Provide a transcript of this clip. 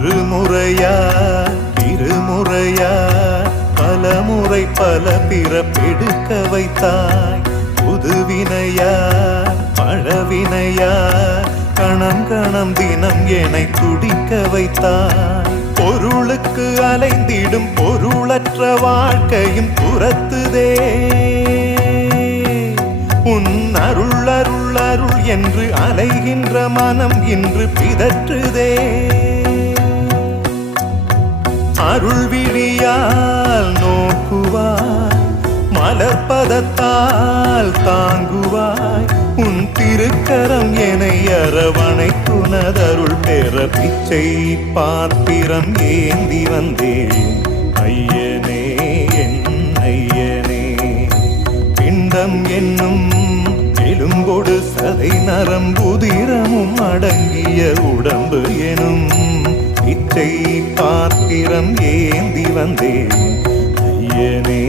ஒரு முறையா இருமுறையா பல முறை பல பிறப்பெடுக்க வைத்தாய். புதுவினையா பழவினையா கணம் கணம் தினம் என்னை துடிக்க வைத்தாய். பொருளுக்கு அலைந்திடும் பொருளற்ற வாழ்க்கையும் துரத்துதே. உன் அருள் அருள் அருள் என்று அலைகின்ற மனம் இன்று பிதற்றுதே. அருள் விழியால் நோக்குவாய், மலர்பதத்தால் தாங்குவாய். உன் திருக்கரம் என்னை அரவணைத்துனதருள் பெற பிச்சை பாத்திரம் ஏந்தி வந்தேன். ஐயனே என் ஐயனே, பிண்டம் என்னும் எலும்பொடு சதை நரம்புதிரமும் அடங்கிய உடம்பு எனும் பிச்சை பாத்திரம் ஏந்தி வந்தேன். ஐயனே